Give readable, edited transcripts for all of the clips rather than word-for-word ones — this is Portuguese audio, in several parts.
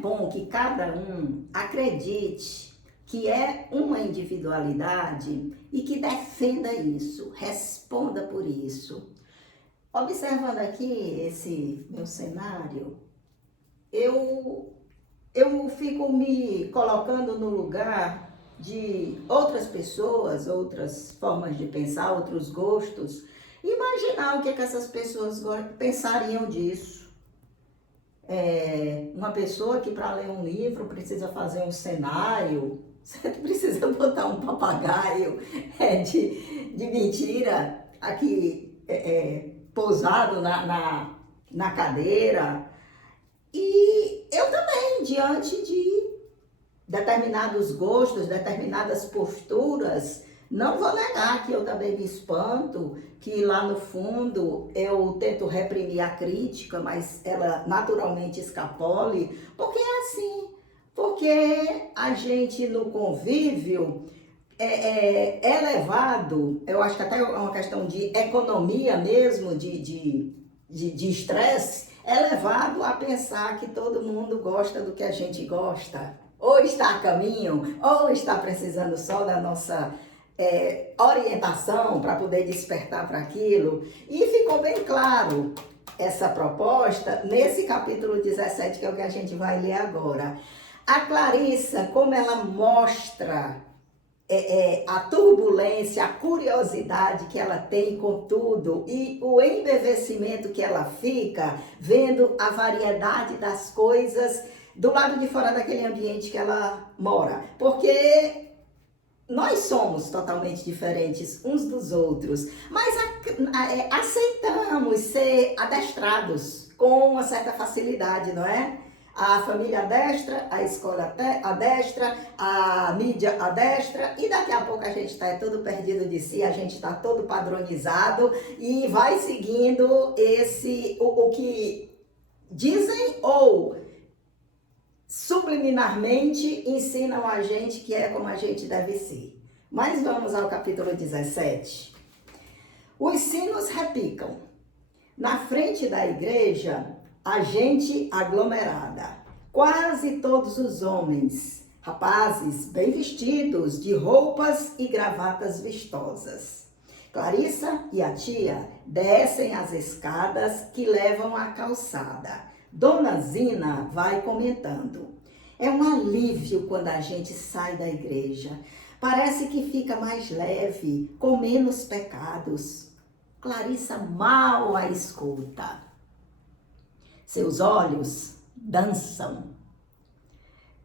bom que cada um acredite que é uma individualidade e que defenda isso, responda por isso. Observando aqui esse meu cenário, eu fico me colocando no lugar de outras pessoas, outras formas de pensar, outros gostos, imaginar o que essas pessoas pensariam disso. Uma pessoa que para ler um livro precisa fazer um cenário, você precisa botar um papagaio de mentira aqui pousado na cadeira. E eu também, diante de determinados gostos, determinadas posturas, não vou negar que eu também me espanto, que lá no fundo eu tento reprimir a crítica, mas ela naturalmente escapole, porque é assim, porque a gente no convívio é levado, eu acho que até é uma questão de economia mesmo, de estresse, é levado a pensar que todo mundo gosta do que a gente gosta, ou está a caminho, ou está precisando só da nossa orientação para poder despertar para aquilo. E ficou bem claro essa proposta nesse capítulo 17, que é o que a gente vai ler agora. A Clarissa, como ela mostra a turbulência, a curiosidade que ela tem com tudo e o embevecimento que ela fica vendo a variedade das coisas do lado de fora daquele ambiente que ela mora. Porque nós somos totalmente diferentes uns dos outros, mas aceitamos ser adestrados com uma certa facilidade, não é? A família adestra, a escola adestra, a mídia adestra, e daqui a pouco a gente está todo perdido de si, a gente está todo padronizado e vai seguindo o que dizem ou subliminarmente ensinam a gente que é como a gente deve ser. Mas vamos ao capítulo 17. Os sinos repicam. Na frente da igreja, a gente aglomerada. Quase todos os homens, rapazes bem vestidos, de roupas e gravatas vistosas. Clarissa e a tia descem as escadas que levam à calçada. Dona Zina vai comentando. É um alívio quando a gente sai da igreja. Parece que fica mais leve, com menos pecados. Clarissa mal a escuta. Seus olhos dançam.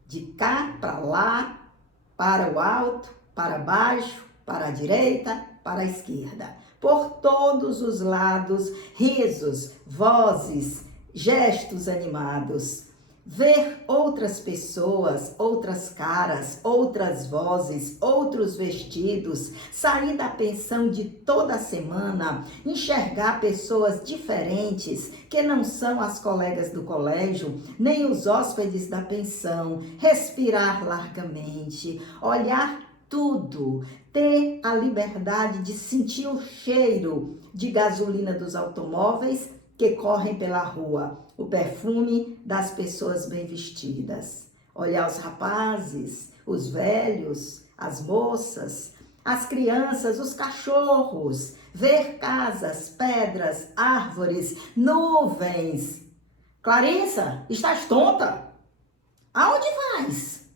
De cá para lá, para o alto, para baixo, para a direita, para a esquerda. Por todos os lados, risos, vozes, gestos animados. Ver outras pessoas, outras caras, outras vozes, outros vestidos, sair da pensão de toda semana, enxergar pessoas diferentes que não são as colegas do colégio, nem os hóspedes da pensão, respirar largamente, olhar tudo, ter a liberdade de sentir o cheiro de gasolina dos automóveis que correm pela rua, o perfume das pessoas bem vestidas. Olhar os rapazes, os velhos, as moças, as crianças, os cachorros, ver casas, pedras, árvores, nuvens. Clarissa, estás tonta? Aonde vais?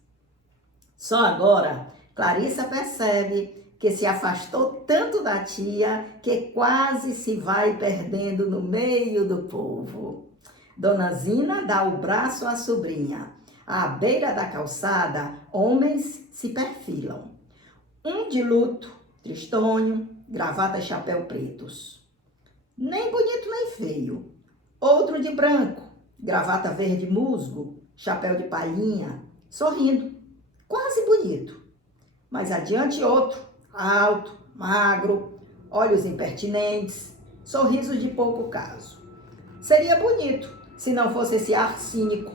Só agora, Clarissa percebe que se afastou tanto da tia que quase se vai perdendo no meio do povo. Dona Zina dá o braço à sobrinha. À beira da calçada, homens se perfilam. Um de luto, tristonho, gravata e chapéu pretos. Nem bonito nem feio. Outro de branco, gravata verde musgo, chapéu de palhinha, sorrindo. Quase bonito. Mais adiante outro, alto, magro, olhos impertinentes, sorriso de pouco caso. Seria bonito se não fosse esse ar cínico.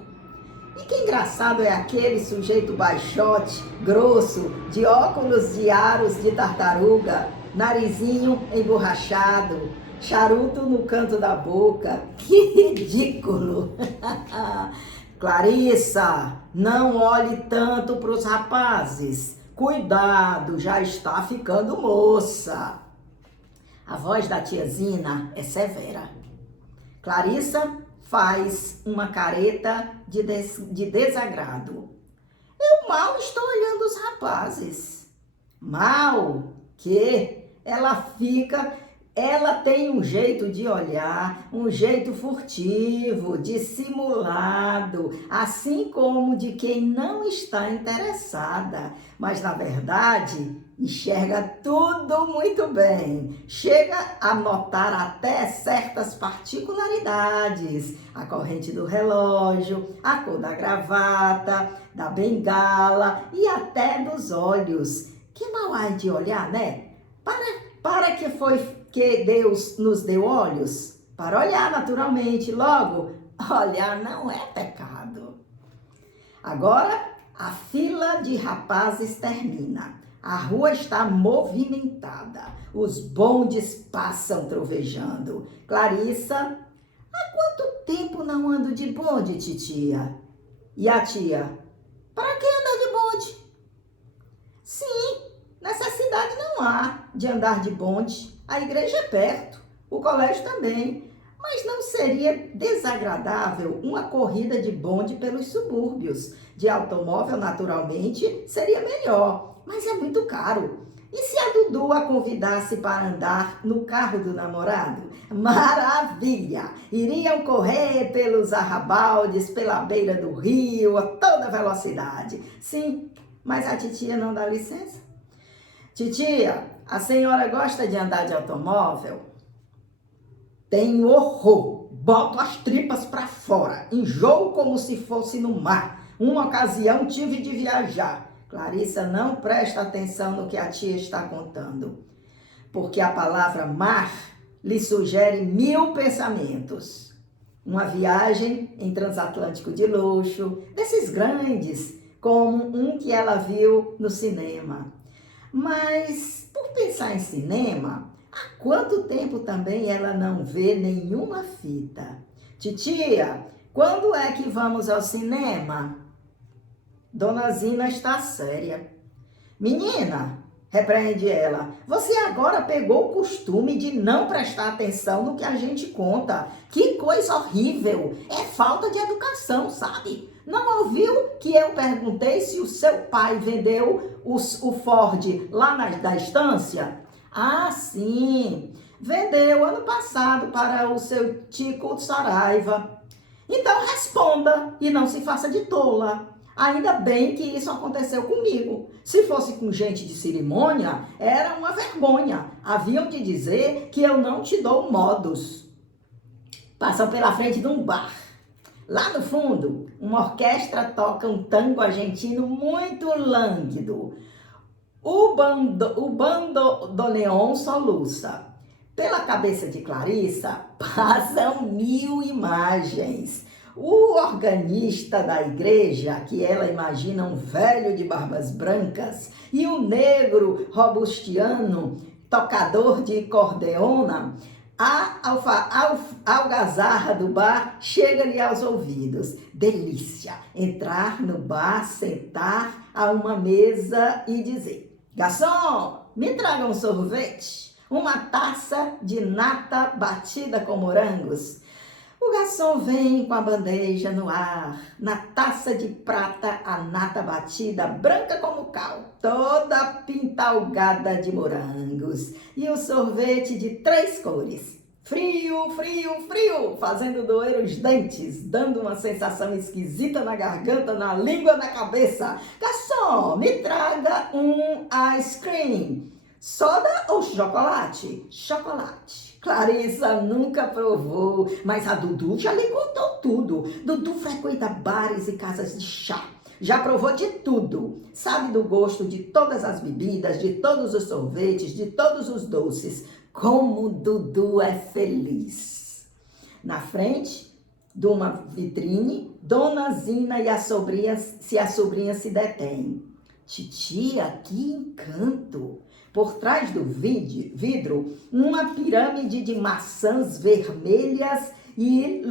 E que engraçado é aquele sujeito baixote, grosso, de óculos de aros de tartaruga, narizinho emborrachado, charuto no canto da boca. Que ridículo! Clarissa, não olhe tanto para os rapazes. Cuidado, já está ficando moça. A voz da tia Zina é severa. Clarissa faz uma careta de desagrado. Eu mal estou olhando os rapazes. Mal que ela tem um jeito de olhar, um jeito furtivo, dissimulado, assim como de quem não está interessada, mas na verdade enxerga tudo muito bem, chega a notar até certas particularidades, a corrente do relógio, a cor da gravata, da bengala e até dos olhos. Que mal há de olhar, né? Para que foi que Deus nos deu olhos? Para olhar naturalmente. Logo, olhar não é pecado. Agora, a fila de rapazes termina. A rua está movimentada. Os bondes passam trovejando. Clarissa, há quanto tempo não ando de bonde, titia? E a tia, para que andar de bonde? Sim, necessidade não há de andar de bonde. A igreja é perto, o colégio também. Mas não seria desagradável uma corrida de bonde pelos subúrbios? De automóvel, naturalmente, seria melhor, mas é muito caro. E se a Dudu a convidasse para andar no carro do namorado? Maravilha! Iriam correr pelos arrabaldes, pela beira do rio, a toda velocidade. Sim, mas a titia não dá licença? Titia, a senhora gosta de andar de automóvel? Tenho horror, boto as tripas para fora, enjoo como se fosse no mar. Uma ocasião tive de viajar. Clarissa não presta atenção no que a tia está contando, porque a palavra mar lhe sugere 1000 pensamentos. Uma viagem em transatlântico de luxo, desses grandes, como um que ela viu no cinema. Mas, por pensar em cinema, há quanto tempo também ela não vê nenhuma fita? Titia, quando é que vamos ao cinema? Dona Zina está séria. Menina, repreende ela, você agora pegou o costume de não prestar atenção no que a gente conta. Que coisa horrível! É falta de educação, sabe? Não ouviu que eu perguntei se o seu pai vendeu o Ford lá da estância? Ah, sim, vendeu ano passado para o seu Tico Saraiva. Então responda e não se faça de tola. Ainda bem que isso aconteceu comigo. Se fosse com gente de cerimônia, era uma vergonha. Haviam de dizer que eu não te dou modos. Passam pela frente de um bar. Lá no fundo, uma orquestra toca um tango argentino muito lânguido. O bandoneon soluça. Pela cabeça de Clarissa, passam 1000 imagens. O organista da igreja, que ela imagina um velho de barbas brancas, e o negro robustiano, tocador de cordeona, a algazarra do bar chega-lhe aos ouvidos. Delícia! Entrar no bar, sentar a uma mesa e dizer: garçom, me traga um sorvete, uma taça de nata batida com morangos. O garçom vem com a bandeja no ar, na taça de prata a nata batida, branca como cal, toda pintalgada de morangos, e o sorvete de 3 cores, frio, frio, frio, fazendo doer os dentes, dando uma sensação esquisita na garganta, na língua, na cabeça. Garçom, me traga um ice cream. Soda ou chocolate? Chocolate. Clarissa nunca provou, mas a Dudu já lhe contou tudo. Dudu frequenta bares e casas de chá. Já provou de tudo. Sabe do gosto de todas as bebidas, de todos os sorvetes, de todos os doces. Como Dudu é feliz. Na frente de uma vitrine, Dona Zina e a sobrinha se detêm. Titia, que encanto! Por trás do vidro, uma pirâmide de maçãs vermelhas e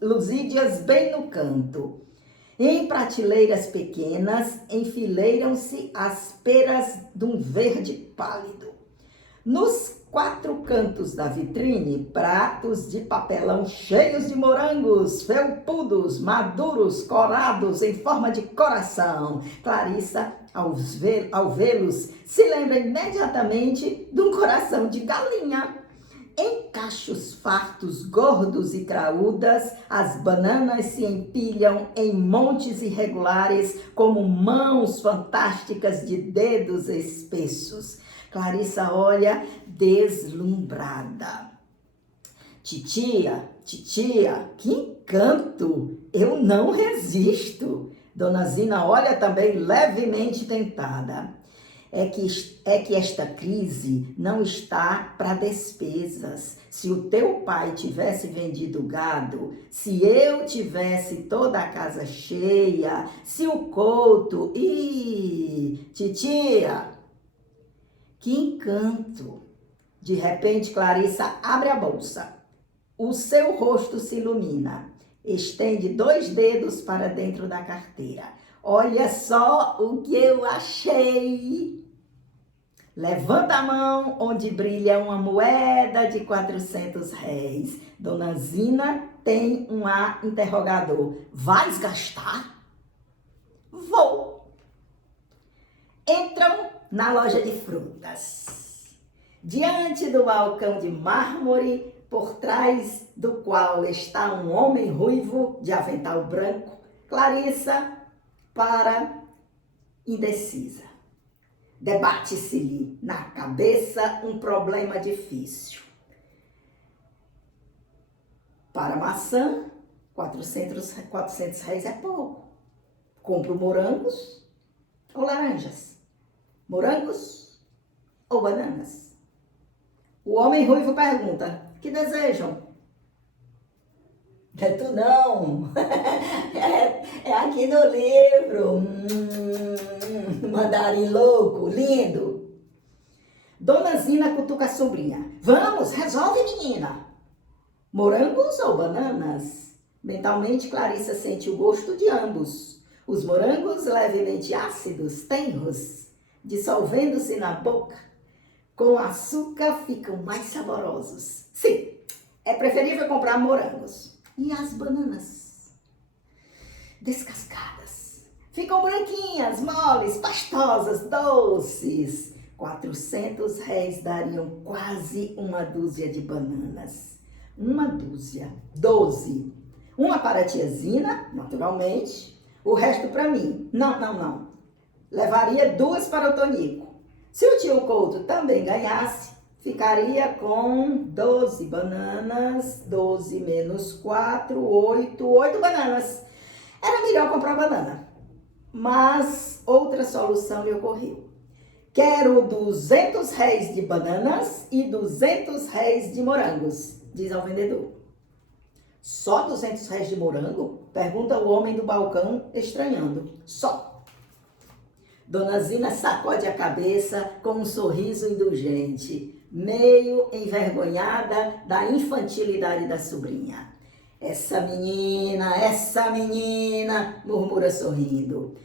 lusídeas bem no canto. Em prateleiras pequenas enfileiram-se as peras de um verde pálido. Nos 4 cantos da vitrine, pratos de papelão cheios de morangos, felpudos, maduros, corados em forma de coração. Clarissa, ao vê-los, se lembra imediatamente de um coração de galinha. Em cachos fartos, gordos e graúdas, as bananas se empilham em montes irregulares, como mãos fantásticas de dedos espessos. Clarissa olha deslumbrada. Titia, que encanto! Eu não resisto. Dona Zina olha também levemente tentada. É que esta crise não está para despesas. Se o teu pai tivesse vendido gado, se eu tivesse toda a casa cheia, se o Couto... Titia, que encanto! De repente, Clarissa abre a bolsa. O seu rosto se ilumina. Estende 2 dedos para dentro da carteira. Olha só o que eu achei! Levanta a mão onde brilha uma moeda de 400 réis. Dona Zina tem um ar interrogador. Vais gastar? Vou! Entram na loja de frutas. Diante do balcão de mármore, por trás do qual está um homem ruivo de avental branco, Clarissa para indecisa. Debate-se-lhe na cabeça um problema difícil. Para maçã, 400 réis é pouco. Compro morangos ou laranjas? Morangos ou bananas? O homem ruivo pergunta: que desejam? É tu não. É aqui no livro. Mandarim louco, lindo. Dona Zina cutuca a sobrinha. Vamos, resolve, menina. Morangos ou bananas? Mentalmente, Clarissa sente o gosto de ambos. Os morangos levemente ácidos, tenros, dissolvendo-se na boca. Com açúcar ficam mais saborosos. Sim, é preferível comprar morangos. E as bananas? Descascadas. Ficam branquinhas, moles, pastosas, doces. 400 réis dariam quase uma dúzia de bananas. Uma dúzia, 12. Uma para a tia Zina, naturalmente. O resto para mim. Não. Levaria 2 para o Tonico. Se o tio Couto também ganhasse, ficaria com 12 bananas, 12 menos 4, 8 bananas. Era melhor comprar banana. Mas outra solução me ocorreu. Quero 200 réis de bananas e 200 réis de morangos, diz ao vendedor. Só 200 réis de morango? Pergunta o homem do balcão, estranhando. Só. Dona Zina sacode a cabeça com um sorriso indulgente, meio envergonhada da infantilidade da sobrinha. Essa menina, murmura sorrindo.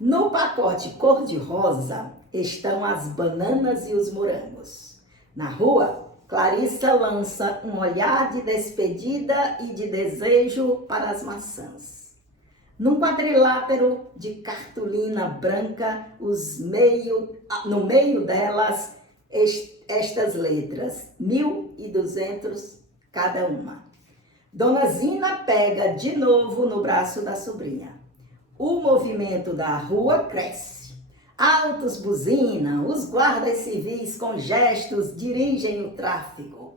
No pacote cor-de-rosa estão as bananas e os morangos. Na rua, Clarissa lança um olhar de despedida e de desejo para as maçãs. Num quadrilátero de cartolina branca, no meio delas, estas letras, 1.200 cada uma. Dona Zina pega de novo no braço da sobrinha. O movimento da rua cresce. Autos buzinam, os guardas civis com gestos dirigem o tráfego.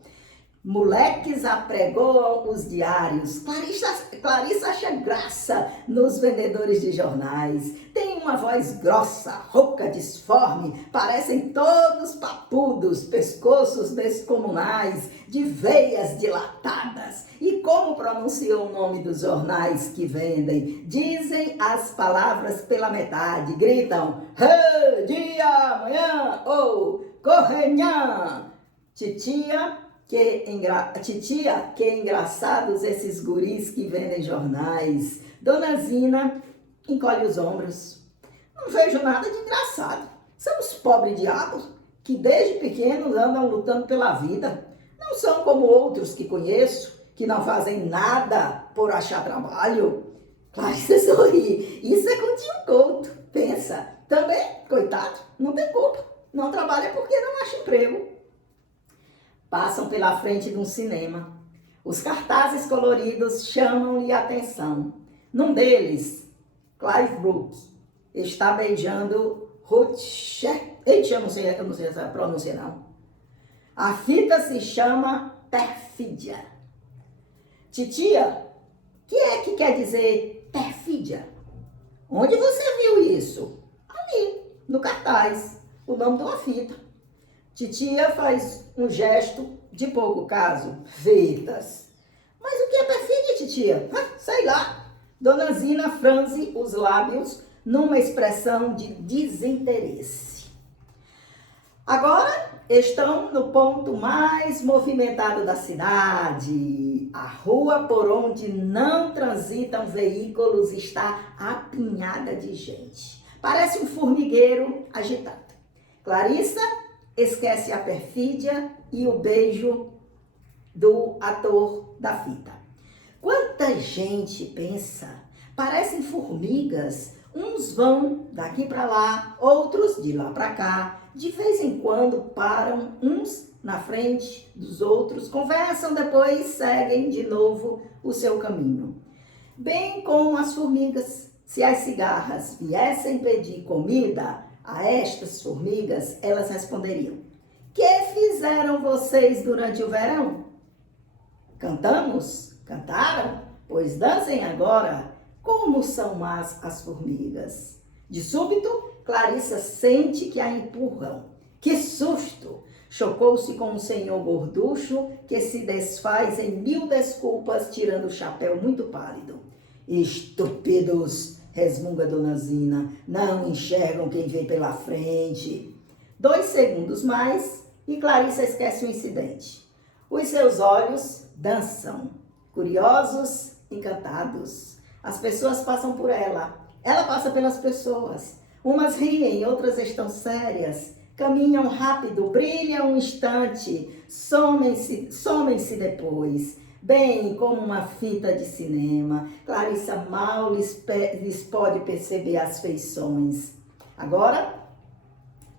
Moleques apregoam os diários. Clarissa acha graça nos vendedores de jornais. Tem uma voz grossa, rouca, disforme. Parecem todos papudos, pescoços descomunais, de veias dilatadas. E como pronunciam o nome dos jornais que vendem? Dizem as palavras pela metade. Gritam, dia, amanhã, ou correnhã. Titia Titia, que engraçados esses guris que vendem jornais. Dona Zina encolhe os ombros. Não vejo nada de engraçado. São os pobres diabos que desde pequenos andam lutando pela vida. Não são como outros que conheço, que não fazem nada por achar trabalho. Clarissa sorri. Isso é com tio Couto. Pensa. Também, coitado, não tem culpa. Não trabalha porque não acha emprego. Passam pela frente de um cinema. Os cartazes coloridos chamam-lhe a atenção. Num deles, Clive Brooks está beijando Ruth Shea. Eita, eu não sei essa pronúncia não. A fita se chama Perfídia. Titia, o que é que quer dizer perfídia? Onde você viu isso? Ali, no cartaz, o nome de uma fita. Titia faz um gesto de pouco caso. Fitas. Mas o que é perfídia, titia? Sei lá. Dona Zina franze os lábios numa expressão de desinteresse. Agora estão no ponto mais movimentado da cidade. A rua por onde não transitam veículos está apinhada de gente. Parece um formigueiro agitado. Clarissa esquece a perfídia e o beijo do ator da fita. Quanta gente pensa, parecem formigas, uns vão daqui para lá, outros de lá para cá, de vez em quando param uns na frente dos outros, conversam, depois seguem de novo o seu caminho. Bem como as formigas, se as cigarras viessem pedir comida a estas formigas, elas responderiam: que fizeram vocês durante o verão? Cantamos? Cantaram? Pois dancem agora. Como são más as formigas. De súbito, Clarissa sente que a empurram. Que susto! Chocou-se com um senhor gorducho que se desfaz em mil desculpas, tirando o chapéu muito pálido. Estúpidos! Resmunga Dona Zina. Não enxergam quem vem pela frente. 2 segundos mais e Clarissa esquece o incidente. Os seus olhos dançam, curiosos, encantados. As pessoas passam por ela. Ela passa pelas pessoas. Umas riem, outras estão sérias. Caminham rápido, brilham um instante, somem-se depois. Bem como uma fita de cinema. Clarissa mal lhes pode perceber as feições. Agora,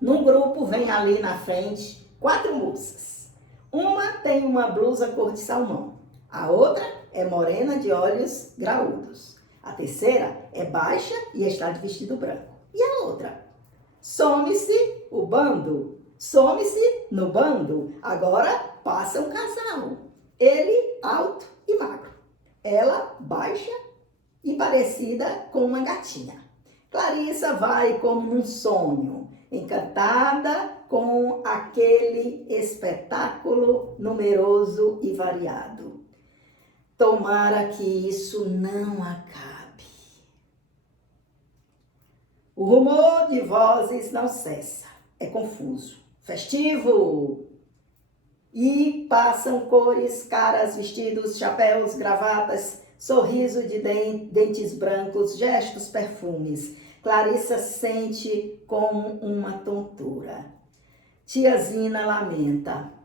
num grupo, vem ali na frente 4 moças. Uma tem uma blusa cor de salmão. A outra é morena de olhos graúdos. A terceira é baixa e está de vestido branco. E a outra? Some-se o bando. Some-se no bando. Agora passa um casal. Ele alto e magro. Ela baixa e parecida com uma gatinha. Clarissa vai como num sonho, encantada com aquele espetáculo numeroso e variado. Tomara que isso não acabe. O rumor de vozes não cessa. É confuso, festivo. E passam cores, caras, vestidos, chapéus, gravatas, sorriso de dentes brancos, gestos, perfumes. Clarissa sente como uma tontura. Tia Zina lamenta.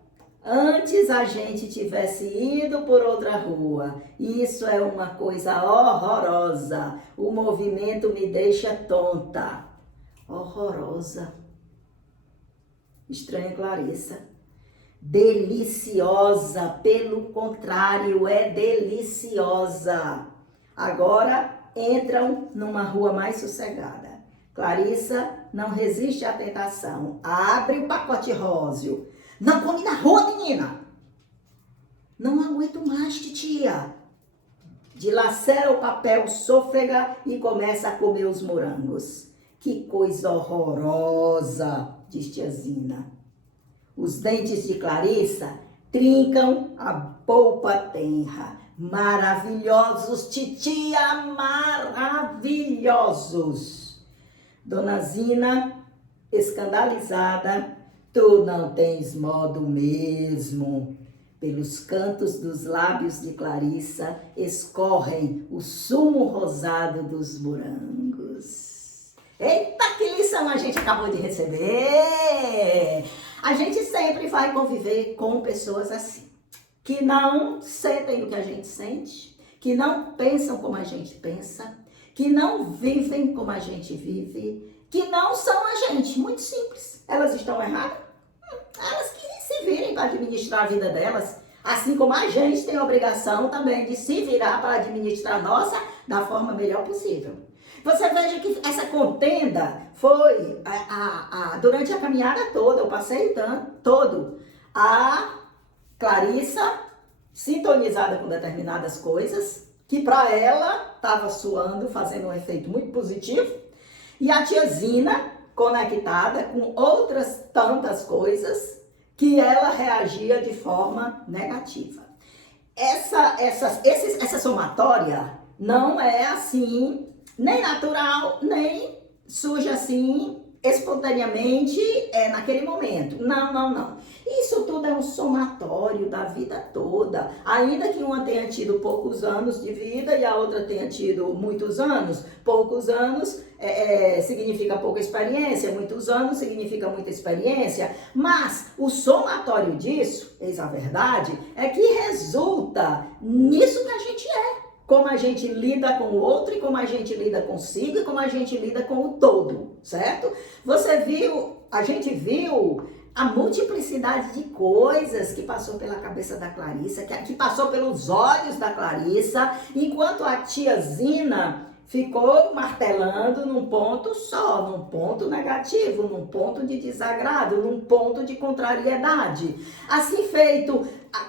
Antes a gente tivesse ido por outra rua. Isso é uma coisa horrorosa. O movimento me deixa tonta. Horrorosa. Estranha Clarissa. Deliciosa, pelo contrário, é deliciosa. Agora entram numa rua mais sossegada. Clarissa não resiste à tentação. Abre o pacote róseo. Não come na rua, menina. Não aguento mais, titia. Dilacera o papel sôfrega e começa a comer os morangos. Que coisa horrorosa, diz tia Zina. Os dentes de Clarissa trincam a polpa tenra. Maravilhosos, titia, maravilhosos. Dona Zina, escandalizada, tu não tens modo mesmo. Pelos cantos dos lábios de Clarissa escorrem o sumo rosado dos morangos. Eita, que lição a gente acabou de receber! A gente sempre vai conviver com pessoas assim, que não sentem o que a gente sente, que não pensam como a gente pensa, que não vivem como a gente vive, que não são a gente. Muito simples. Elas estão erradas? Elas que se virem para administrar a vida delas, assim como a gente tem a obrigação também de se virar para administrar a nossa da forma melhor possível. Você veja que essa contenda foi durante a caminhada toda, o passeio todo, a Clarissa sintonizada com determinadas coisas, que para ela estava suando, fazendo um efeito muito positivo, e a tia Zina conectada com outras tantas coisas que ela reagia de forma negativa. Essa somatória não é assim, nem natural, nem surge assim espontaneamente naquele momento. Não. Isso tudo é um somatório da vida toda. Ainda que uma tenha tido poucos anos de vida e a outra tenha tido muitos anos. Poucos anos significa pouca experiência, muitos anos significa muita experiência. Mas o somatório disso, eis a verdade, é que resulta nisso que a gente é. Como a gente lida com o outro e como a gente lida consigo e como a gente lida com o todo, certo? A gente viu a multiplicidade de coisas que passou pela cabeça da Clarissa, que passou pelos olhos da Clarissa, enquanto a tia Zina ficou martelando num ponto só, num ponto negativo, num ponto de desagrado, num ponto de contrariedade. Assim feito,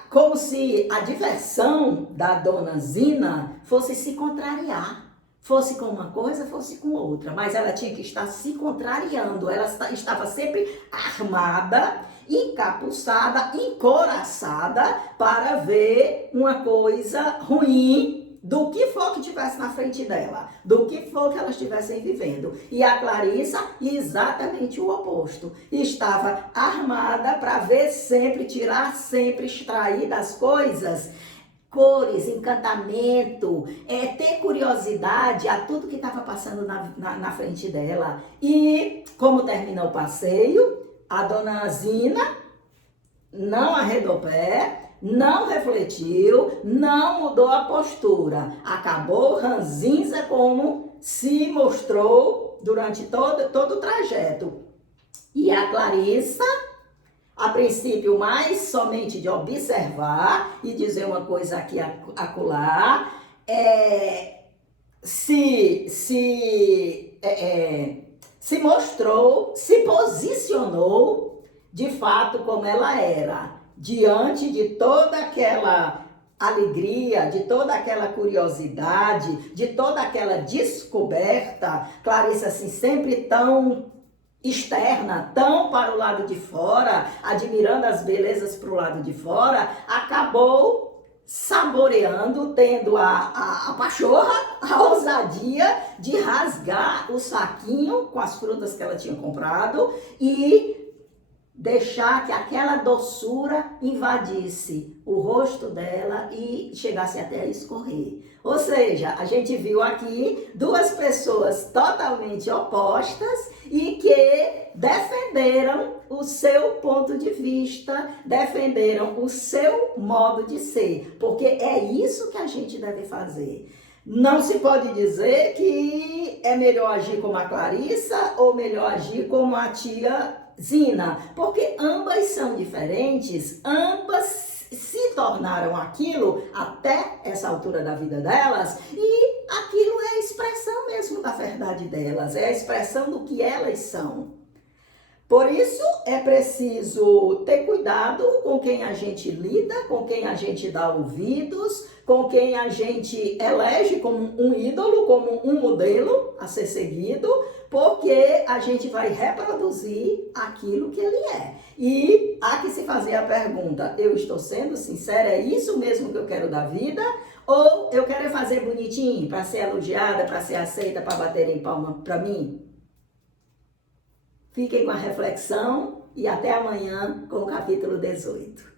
como se a diversão da dona Zina fosse se contrariar. Fosse com uma coisa, fosse com outra. Mas ela tinha que estar se contrariando. Ela estava sempre armada, encapuçada, encoraçada para ver uma coisa ruim do que for que tivesse na frente dela, do que for que elas estivessem vivendo. E a Clarissa, exatamente o oposto. Estava armada para ver sempre, tirar sempre, extrair das coisas cores, encantamento, ter curiosidade a tudo que estava passando na frente dela. E como terminou o passeio, a dona Zina não arredou pé, não refletiu, não mudou a postura. Acabou ranzinza como se mostrou durante todo o trajeto. E a Clarissa, a princípio, mais somente de observar e dizer uma coisa aqui acolá, se mostrou, se posicionou de fato como ela era, diante de toda aquela alegria, de toda aquela curiosidade, de toda aquela descoberta. Clarissa, assim, sempre tão externa, tão para o lado de fora, admirando as belezas para o lado de fora, acabou saboreando, tendo a pachorra, a ousadia de rasgar o saquinho com as frutas que ela tinha comprado e deixar que aquela doçura invadisse o rosto dela e chegasse até a escorrer. Ou seja, a gente viu aqui duas pessoas totalmente opostas e que defenderam o seu ponto de vista, defenderam o seu modo de ser, porque é isso que a gente deve fazer. Não se pode dizer que é melhor agir como a Clarissa ou melhor agir como a tia Zina, porque ambas são diferentes, ambas se tornaram aquilo até essa altura da vida delas e aquilo é a expressão mesmo da verdade delas, é a expressão do que elas são. Por isso é preciso ter cuidado com quem a gente lida, com quem a gente dá ouvidos, com quem a gente elege como um ídolo, como um modelo a ser seguido, porque a gente vai reproduzir aquilo que ele é. E há que se fazer a pergunta, eu estou sendo sincera, é isso mesmo que eu quero da vida? Ou eu quero fazer bonitinho, para ser elogiada, para ser aceita, para baterem palma para mim? Fiquem com a reflexão e até amanhã com o capítulo 18.